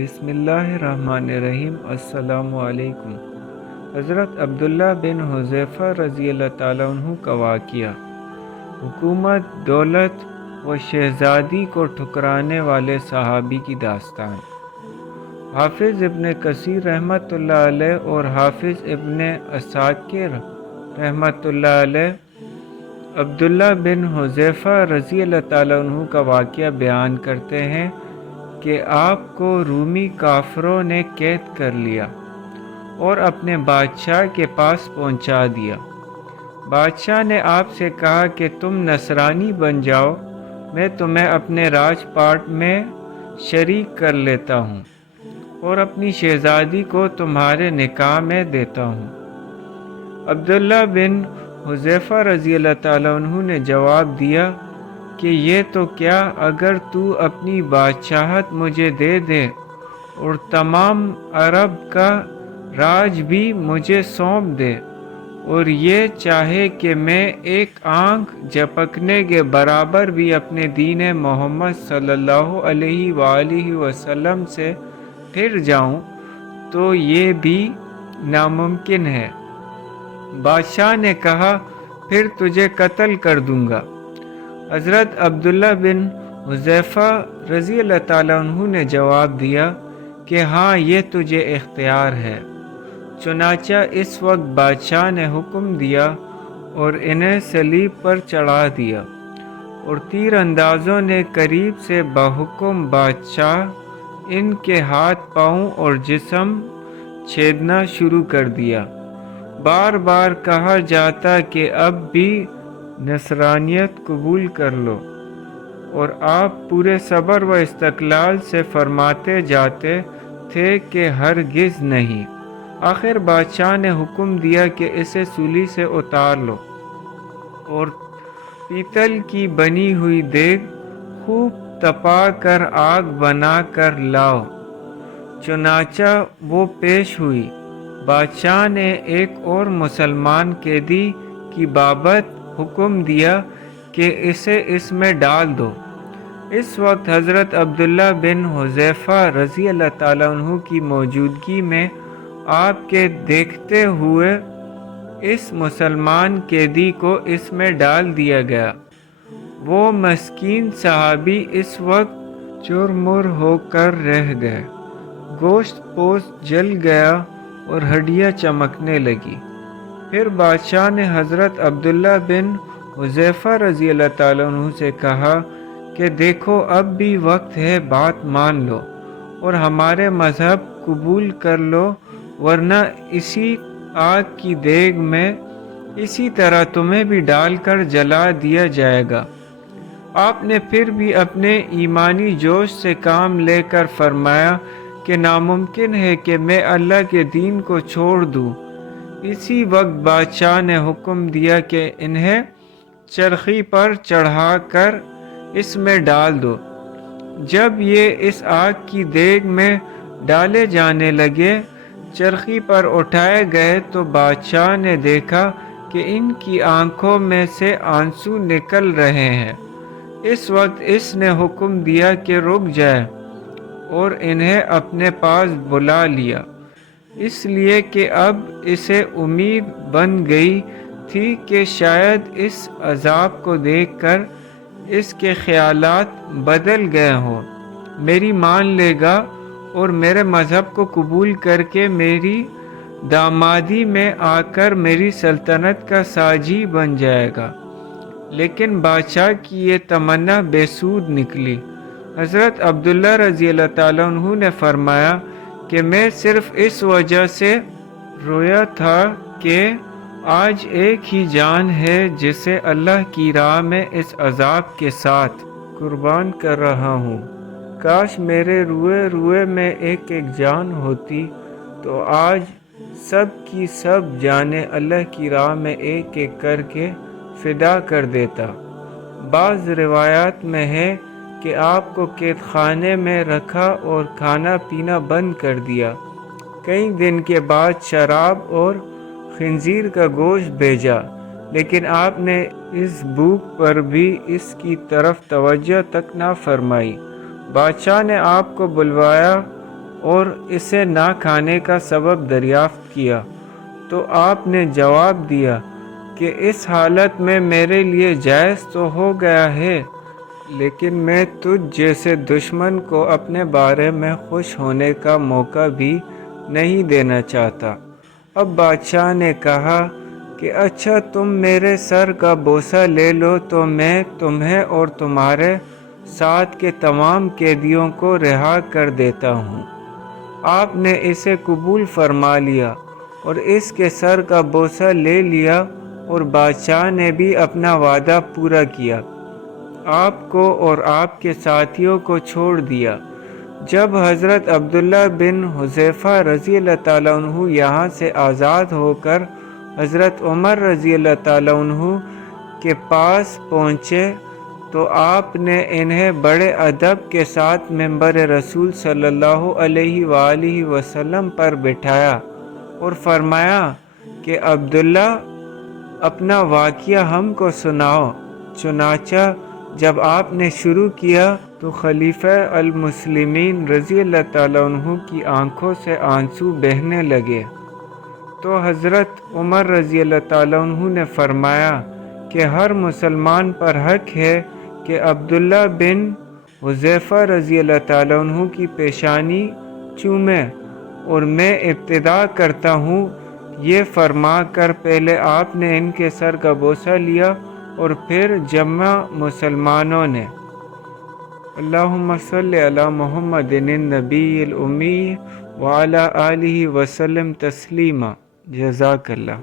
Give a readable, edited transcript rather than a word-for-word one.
بسم اللہ الرحمن الرحیم۔ السلام علیکم۔ حضرت عبداللہ بن حذیفہ رضی اللہ تعالیٰ عنہ کا واقعہ۔ حکومت، دولت و شہزادی کو ٹھکرانے والے صحابی کی داستان۔ حافظ ابن کثیر رحمۃ اللہ علیہ اور حافظ ابن عساکر رحمۃ اللہ علیہ عبداللہ بن حذیفہ رضی اللہ تعالیٰ عنہ کا واقعہ بیان کرتے ہیں کہ آپ کو رومی کافروں نے قید کر لیا اور اپنے بادشاہ کے پاس پہنچا دیا۔ بادشاہ نے آپ سے کہا کہ تم نصرانی بن جاؤ، میں تمہیں اپنے راج پاٹ میں شریک کر لیتا ہوں اور اپنی شہزادی کو تمہارے نکاح میں دیتا ہوں۔ عبداللہ بن حذیفہ رضی اللہ تعالیٰ عنہ نے جواب دیا کہ یہ تو کیا، اگر تو اپنی بادشاہت مجھے دے دے اور تمام عرب کا راج بھی مجھے سونپ دے، اور یہ چاہے کہ میں ایک آنکھ جھپکنے کے برابر بھی اپنے دین محمد صلی اللہ علیہ وآلہ وسلم سے پھر جاؤں، تو یہ بھی ناممکن ہے۔ بادشاہ نے کہا، پھر تجھے قتل کر دوں گا۔ حضرت عبداللہ بن حذیفہ رضی اللہ تعالیٰ عنہ نے جواب دیا کہ ہاں، یہ تجھے اختیار ہے۔ چنانچہ اس وقت بادشاہ نے حکم دیا اور انہیں صلیب پر چڑھا دیا، اور تیر اندازوں نے قریب سے بحکم بادشاہ ان کے ہاتھ، پاؤں اور جسم چھیدنا شروع کر دیا۔ بار بار کہا جاتا کہ اب بھی نصرانیت قبول کر لو، اور آپ پورے صبر و استقلال سے فرماتے جاتے تھے کہ ہرگز نہیں۔ آخر بادشاہ نے حکم دیا کہ اسے سولی سے اتار لو اور پیتل کی بنی ہوئی دیگ خوب تپا کر آگ بنا کر لاؤ۔ چنانچہ وہ پیش ہوئی۔ بادشاہ نے ایک اور مسلمان قیدی کی بابت حکم دیا کہ اسے اس میں ڈال دو۔ اس وقت حضرت عبداللہ بن حذیفہ رضی اللہ تعالیٰ عنہ کی موجودگی میں آپ کے دیکھتے ہوئے اس مسلمان قیدی کو اس میں ڈال دیا گیا۔ وہ مسکین صحابی اس وقت چرمر ہو کر رہ گئے، گوشت پوست جل گیا اور ہڈیاں چمکنے لگی۔ پھر بادشاہ نے حضرت عبداللہ بن حذیفہ رضی اللہ تعالیٰ عنہ سے کہا کہ دیکھو، اب بھی وقت ہے، بات مان لو اور ہمارے مذہب قبول کر لو، ورنہ اسی آگ کی دیگ میں اسی طرح تمہیں بھی ڈال کر جلا دیا جائے گا۔ آپ نے پھر بھی اپنے ایمانی جوش سے کام لے کر فرمایا کہ ناممکن ہے کہ میں اللہ کے دین کو چھوڑ دوں۔ اسی وقت بادشاہ نے حکم دیا کہ انہیں چرخی پر چڑھا کر اس میں ڈال دو۔ جب یہ اس آگ کی دیگ میں ڈالے جانے لگے، چرخی پر اٹھائے گئے، تو بادشاہ نے دیکھا کہ ان کی آنکھوں میں سے آنسو نکل رہے ہیں۔ اس وقت اس نے حکم دیا کہ رک جائے اور انہیں اپنے پاس بلا لیا، اس لیے کہ اب اسے امید بن گئی تھی کہ شاید اس عذاب کو دیکھ کر اس کے خیالات بدل گئے ہوں، میری مان لے گا اور میرے مذہب کو قبول کر کے میری دامادی میں آ کر میری سلطنت کا ساجی بن جائے گا۔ لیکن بادشاہ کی یہ تمنا بے سود نکلی۔ حضرت عبداللہ رضی اللہ تعالیٰ عنہ نے فرمایا کہ میں صرف اس وجہ سے رویا تھا کہ آج ایک ہی جان ہے جسے اللہ کی راہ میں اس عذاب کے ساتھ قربان کر رہا ہوں۔ کاش میرے روئے روئے میں ایک ایک جان ہوتی، تو آج سب کی سب جانیں اللہ کی راہ میں ایک ایک کر کے فدا کر دیتا۔ بعض روایات میں ہے کہ آپ کو قید خانے میں رکھا اور کھانا پینا بند کر دیا۔ کئی دن کے بعد شراب اور خنزیر کا گوشت بھیجا، لیکن آپ نے اس بھوک پر بھی اس کی طرف توجہ تک نہ فرمائی۔ بادشاہ نے آپ کو بلوایا اور اسے نہ کھانے کا سبب دریافت کیا تو آپ نے جواب دیا کہ اس حالت میں میرے لیے جائز تو ہو گیا ہے، لیکن میں تجھ جیسے دشمن کو اپنے بارے میں خوش ہونے کا موقع بھی نہیں دینا چاہتا۔ اب بادشاہ نے کہا کہ اچھا تم میرے سر کا بوسہ لے لو تو میں تمہیں اور تمہارے ساتھ کے تمام قیدیوں کو رہا کر دیتا ہوں۔ آپ نے اسے قبول فرما لیا اور اس کے سر کا بوسہ لے لیا، اور بادشاہ نے بھی اپنا وعدہ پورا کیا، آپ کو اور آپ کے ساتھیوں کو چھوڑ دیا۔ جب حضرت عبداللہ بن حذیفہ رضی اللہ تعالیٰ عنہ یہاں سے آزاد ہو کر حضرت عمر رضی اللہ تعالیٰ عنہ کے پاس پہنچے تو آپ نے انہیں بڑے ادب کے ساتھ منبر رسول صلی اللہ علیہ وآلہ وسلم پر بٹھایا اور فرمایا کہ عبداللہ اپنا واقعہ ہم کو سناؤ۔ چنانچہ جب آپ نے شروع کیا تو خلیفہ المسلمین رضی اللہ تعالیٰ عنہ کی آنکھوں سے آنسو بہنے لگے، تو حضرت عمر رضی اللہ تعالیٰ عنہ نے فرمایا کہ ہر مسلمان پر حق ہے کہ عبداللہ بن حذیفہ رضی اللہ تعالیٰ عنہ کی پیشانی چومے، اور میں ابتدا کرتا ہوں۔ یہ فرما کر پہلے آپ نے ان کے سر کا بوسہ لیا اور پھر جمع مسلمانوں نے۔ اللہم صلی علی محمد النبی الامی وعلی آلہ وسلم تسلیما۔ جزاک اللہ۔